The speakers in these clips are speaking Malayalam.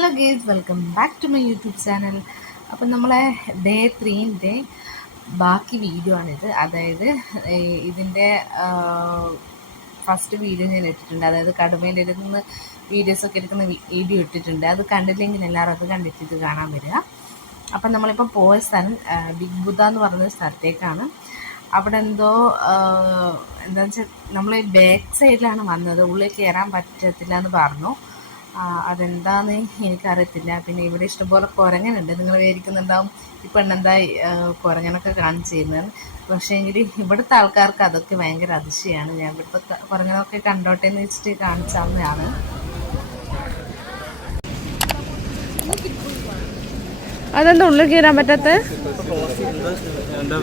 Hello guys, welcome back to my YouTube channel. അപ്പം നമ്മളെ ഡേ 3-ൻ്റെ ബാക്കി വീഡിയോ ആണിത്. അതായത് ഇതിൻ്റെ ഫസ്റ്റ് വീഡിയോ ഞാൻ ഇട്ടിട്ടുണ്ട്. അതായത് കടുമേൻ്റെ എടുക്കുന്ന വീഡിയോസൊക്കെ എടുക്കുന്ന വീഡിയോ ഇട്ടിട്ടുണ്ട്. അത് കണ്ടില്ലെങ്കിൽ എല്ലാവരും അത് കണ്ടിട്ട് ഇത് കാണാൻ വരിക. അപ്പം നമ്മളിപ്പോൾ പോയ സ്ഥലം ബിഗ് ബുദ്ധ എന്ന് പറയുന്ന സ്ഥലത്തേക്കാണ്. അവിടെ എന്തോ എന്താണെന്ന് വെച്ചാൽ നമ്മൾ ബാക്ക് സൈഡിലാണ് വന്നത്, ഉള്ളിൽ കയറാൻ പറ്റത്തില്ല എന്ന് പറഞ്ഞു. അതെന്താന്ന് എനിക്കറിയത്തില്ല. പിന്നെ ഇവിടെ ഇഷ്ടംപോലെ കുരങ്ങനുണ്ട്. നിങ്ങൾ വിചാരിക്കുന്നുണ്ടാവും ഈ പെണ്ണെന്താ കുരങ്ങനൊക്കെ കാണിച്ചു തരുന്നത്. പക്ഷേ എങ്കിൽ ഇവിടുത്തെ ആൾക്കാർക്ക് അതൊക്കെ ഭയങ്കര അതിശയമാണ്. ഞാൻ ഇവിടുത്തെ കുരങ്ങനൊക്കെ കണ്ടോട്ടെ എന്ന് വെച്ചിട്ട് കാണിച്ചാവുന്നതാണ്. അതെന്താ ഉള്ളിൽ കയറാൻ പറ്റാത്ത?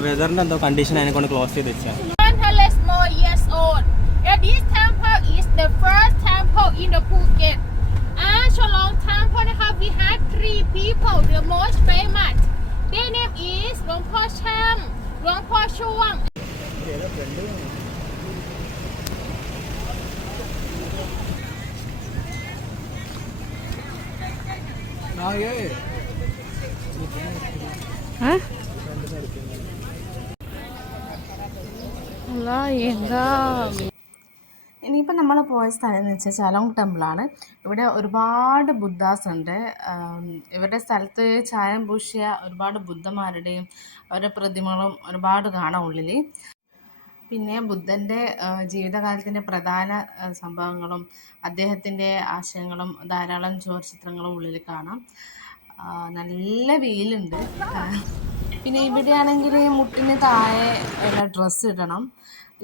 വെതറിന്റെ എന്തോ കണ്ടീഷൻ അതിനെ കൊണ്ട് ക്ലോസ് ചെയ്ത് വെച്ചാൽ. This temple is the first temple in the Phuket. Chalong temple, we had 3 people, the most famous. Their name is Luang Por Cham, Luang Por Chuang. ഇനിയിപ്പോൾ നമ്മൾ പോയ സ്ഥലം എന്ന് വെച്ചാൽ ചലോങ് ടെമ്പിളാണ്. ഇവിടെ ഒരുപാട് ബുദ്ധാസ് ഉണ്ട്. ഇവരുടെ സ്ഥലത്ത് ചായം പൂശിയ ഒരുപാട് ബുദ്ധന്മാരുടെയും അവരുടെ പ്രതിമകളും ഒരുപാട് കാണാം ഉള്ളിൽ. പിന്നെ ബുദ്ധൻ്റെ ജീവിതകാലത്തിൻ്റെ പ്രധാന സംഭവങ്ങളും അദ്ദേഹത്തിൻ്റെ ആശയങ്ങളും ധാരാളം ചുവർച്ചിത്രങ്ങളും ഉള്ളിൽ കാണാം. നല്ല വെയിലുണ്ട്. പിന്നെ ഇവിടെയാണെങ്കിൽ മുട്ടിന് താഴെ ഉള്ള ഡ്രസ്സ് ഇടണം.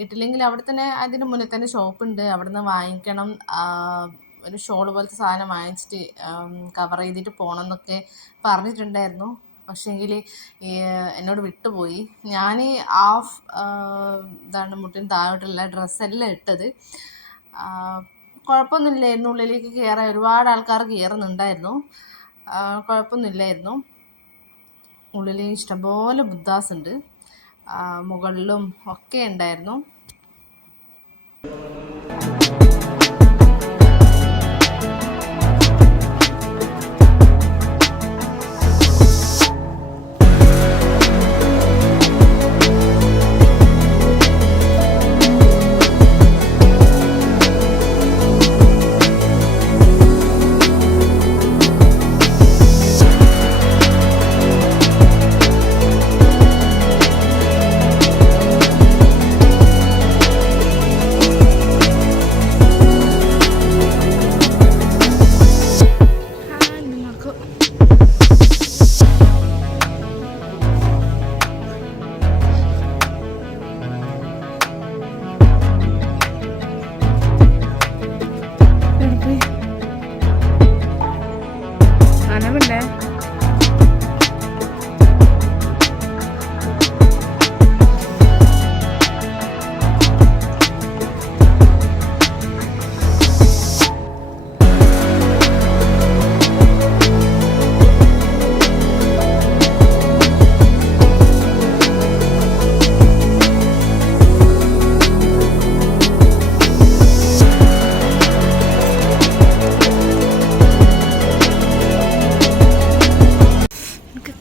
ഇട്ടില്ലെങ്കിൽ അവിടെ തന്നെ അതിന് മുന്നേ തന്നെ ഷോപ്പുണ്ട്, അവിടെ നിന്ന് വാങ്ങിക്കണം. ഒരു ഷോൾ പോലത്തെ സാധനം വാങ്ങിച്ചിട്ട് കവർ ചെയ്തിട്ട് പോകണം എന്നൊക്കെ പറഞ്ഞിട്ടുണ്ടായിരുന്നു. പക്ഷേങ്കിൽ എന്നോട് വിട്ടുപോയി. ഞാൻ ഇതാണ് മുട്ടിന് താഴോട്ടുള്ള ഡ്രസ്സെല്ലാം ഇട്ടത്. കുഴപ്പമൊന്നുമില്ലായിരുന്നു. ഉള്ളിലേക്ക് കയറാൻ ഒരുപാട് ആൾക്കാർ കയറുന്നുണ്ടായിരുന്നു. കുഴപ്പമൊന്നുമില്ലായിരുന്നു. ഉള്ളിൽ ഇഷ്ടംപോലെ ബുദ്ധാസ് ഉണ്ട്, മുകളിലും ഒക്കെ ഉണ്ടായിരുന്നു.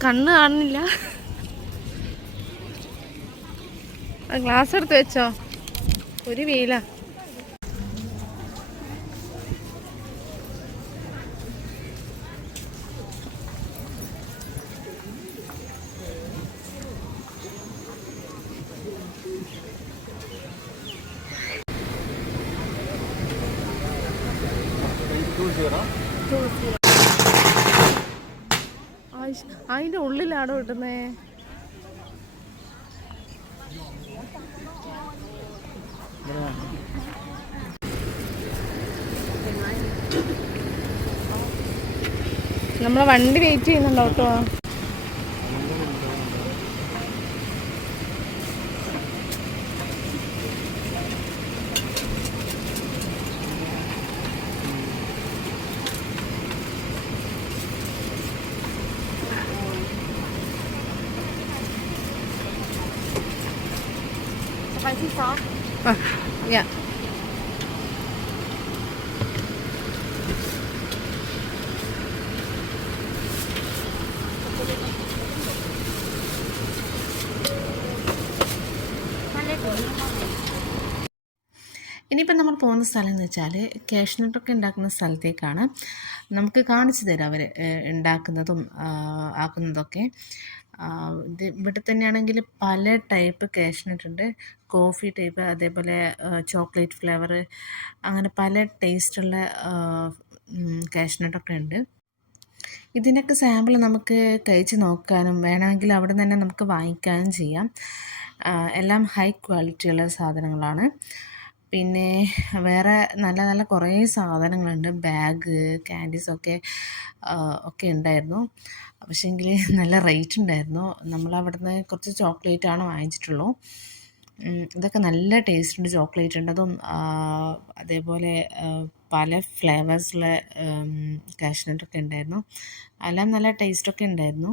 കണ്ണ് കാണുന്നില്ല. ഗ്ലാസ് എടുത്ത് വെച്ചോ, ഒരു വെയില. അതിന്റെ ഉള്ളിലാണോ ഇടുന്നേ? നമ്മളെ വണ്ടി വെയിറ്റ് ചെയ്യുന്നുണ്ടോ കേട്ടോ? Spicy sauce? Yeah. ഇനിയിപ്പോൾ നമ്മൾ പോകുന്ന സ്ഥലം എന്ന് വെച്ചാൽ കാഷ്നട്ടൊക്കെ ഉണ്ടാക്കുന്ന സ്ഥലത്തേക്കാണ്. നമുക്ക് കാണിച്ചു തരാം അവർ ഉണ്ടാക്കുന്നതും ആക്കുന്നതൊക്കെ. ഇത് ഇവിടെ തന്നെയാണെങ്കിൽ പല ടൈപ്പ് കാഷ്നട്ട് ഉണ്ട്. കോഫി ടൈപ്പ്, അതേപോലെ ചോക്ലേറ്റ് ഫ്ലേവർ, അങ്ങനെ പല ടേസ്റ്റുള്ള കാഷ്നട്ടൊക്കെ ഉണ്ട്. ഇതിനൊക്കെ സാമ്പിൾ നമുക്ക് കഴിച്ച് നോക്കാനും വേണമെങ്കിൽ അവിടെ നിന്ന് തന്നെ നമുക്ക് വാങ്ങിക്കാനും ചെയ്യാം. എല്ലാം ഹൈ ക്വാളിറ്റിയുള്ള സാധനങ്ങളാണ്. പിന്നെ വേറെ നല്ല നല്ല കുറേ സാധനങ്ങളുണ്ട്. ബാഗ്, ക്യാൻഡീസൊക്കെ ഒക്കെ ഉണ്ടായിരുന്നു. പക്ഷേങ്കിൽ നല്ല റേറ്റ് ഉണ്ടായിരുന്നു. നമ്മളവിടുന്ന് കുറച്ച് ചോക്ലേറ്റാണ് വാങ്ങിച്ചിട്ടുള്ളൂ. ഇതൊക്കെ നല്ല ടേസ്റ്റ് ഉണ്ട്. ചോക്ലേറ്റ് ഉണ്ട്, അതും അതേപോലെ പല ഫ്ലേവേഴ്സുള്ള കാഷ്നട്ടൊക്കെ ഉണ്ടായിരുന്നു. എല്ലാം നല്ല ടേസ്റ്റൊക്കെ ഉണ്ടായിരുന്നു.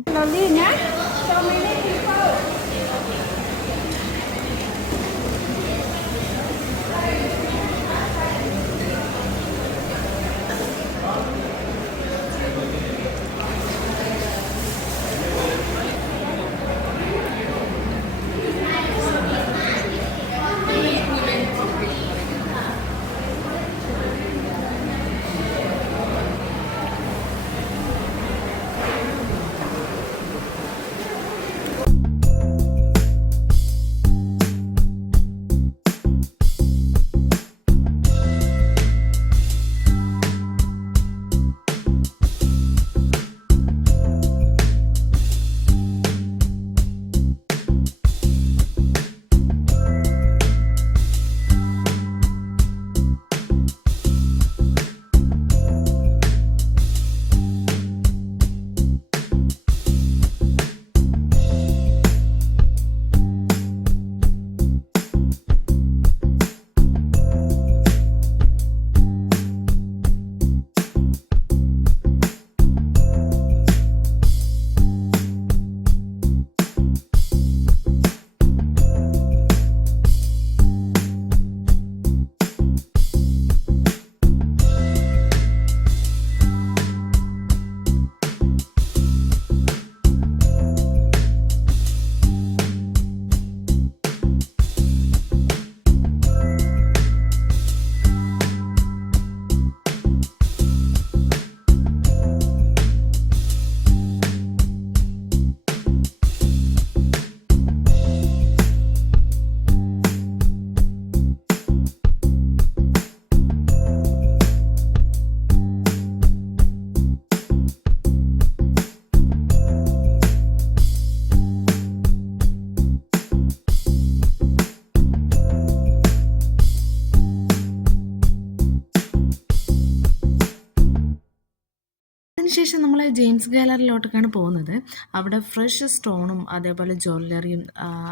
അതിനുശേഷം നമ്മൾ ജെയിംസ് ഗാലറിയിലോട്ടൊക്കെയാണ് പോകുന്നത്. അവിടെ ഫ്രഷ് സ്റ്റോണും അതേപോലെ ജ്വല്ലറിയും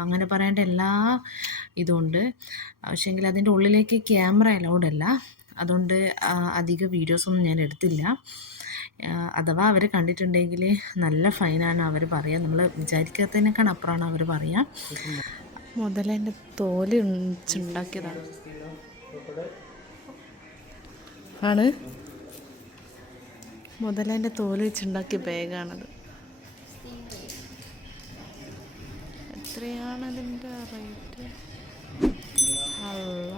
അങ്ങനെ പറയേണ്ട എല്ലാ ഇതുണ്ട്. പക്ഷേങ്കിൽ അതിൻ്റെ ഉള്ളിലേക്ക് ക്യാമറ അലൗഡ് അല്ല. അതുകൊണ്ട് അധിക വീഡിയോസൊന്നും ഞാൻ എടുത്തില്ല. അഥവാ അവർ കണ്ടിട്ടുണ്ടെങ്കിൽ നല്ല ഫൈനാണ് അവർ പറയുക. നമ്മൾ വിചാരിക്കാത്തതിനേക്കാൾ അപ്പുറമാണ് അവർ പറയുക. മുതലേൻ്റെ തോല് ഉണ്ടാക്കിയതാണ് ആണ്. മുതലേൻ്റെ തോല് വെച്ചുണ്ടാക്കിയ ബാഗാണത്. എത്രയാണ് അതിൻ്റെ റേറ്റ്? അല്ല,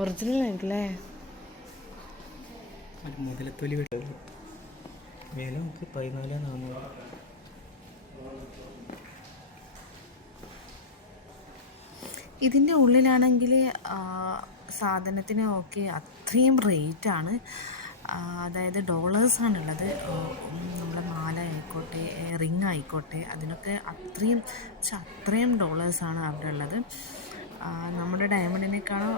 ഒറിജിനൽ ആയിരിക്കല്ലേ? മുതലത്തൊലി വിട്ടത് വില നമുക്ക് 14,400. ഇതിൻ്റെ ഉള്ളിലാണെങ്കിൽ സാധനത്തിന് ഒക്കെ അത്രയും റേറ്റാണ്. അതായത് ഡോളേഴ്സാണുള്ളത്. നമ്മുടെ മാല ആയിക്കോട്ടെ, റിങ് ആയിക്കോട്ടെ, അതിനൊക്കെ അത്രയും ഡോളേഴ്സാണ് അവിടെ ഉള്ളത്. നമ്മുടെ ഡയമണ്ടിനേക്കാളും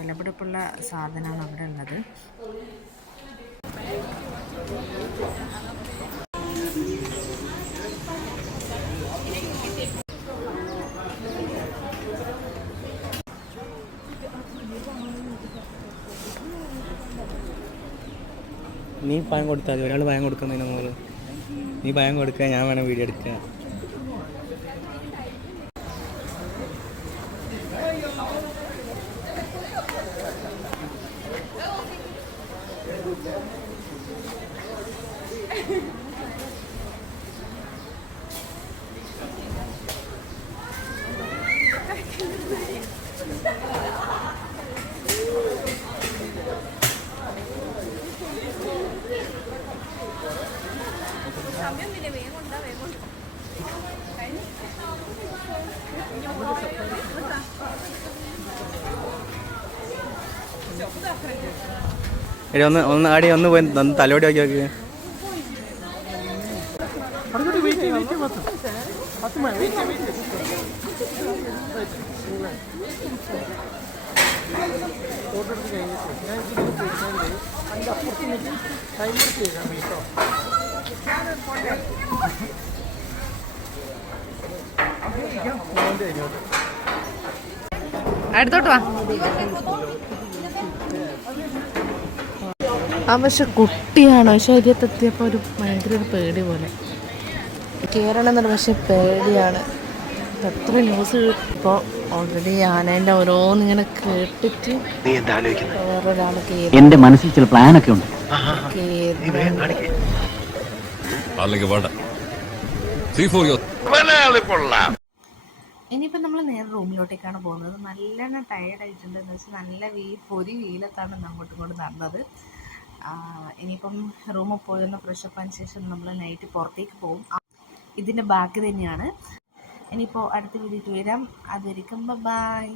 വിലപിടിപ്പുള്ള സാധനമാണ് അവിടെ ഉള്ളത്. നീ പയം കൊടുത്താൽ മതി. ഒരാൾ പയം കൊടുക്കുന്നതിന് നമ്മൾ നീ പയം കൊടുക്കുക, ഞാൻ വേണം വീഡിയോ എടുക്കുക. എടി ഒന്ന് ആടി ഒന്ന് പോയി ഒന്ന് തലോടി നോക്കി നോക്കി. അടുത്തോട്ട് വാ. പക്ഷെ കുട്ടിയാണ്. ശരീരത്തെത്തിയപ്പോൾ ഒരു ഭയങ്കര ഒരു പേടി പോലെ കയറണം എന്നല്ല, പക്ഷെ പേടിയാണ്. എത്ര ന്യൂസ് ഇപ്പോൾ ഓൾറെഡി ആനേൻ്റെ ഓരോന്നിങ്ങനെ കേട്ടിട്ട് വേറൊരാൾ എന്റെ മനസ്സിൽ ചില പ്ലാനൊക്കെ ഉണ്ട്. ഇനിയിപ്പോൾ നമ്മൾ നേരെ റൂമിലോട്ടേക്കാണ് പോകുന്നത്. നല്ലോണം ടയേർഡായിട്ടുണ്ട്. എന്ന് വെച്ചാൽ നല്ല പൊരി വെയിലത്താണ് അങ്ങോട്ടും ഇങ്ങോട്ടും നടന്നത്. ഇനിയിപ്പം റൂമിൽ പോയി ഒന്ന് ഫ്രഷപ്പ് ആയതിനു ശേഷം നമ്മൾ നൈറ്റ് പുറത്തേക്ക് പോകും. ഇതിൻ്റെ ബാക്കി തന്നെയാണ്. ഇനിയിപ്പോൾ അടുത്ത വീഡിയോ വരാം. അതുവരെയും ബൈ.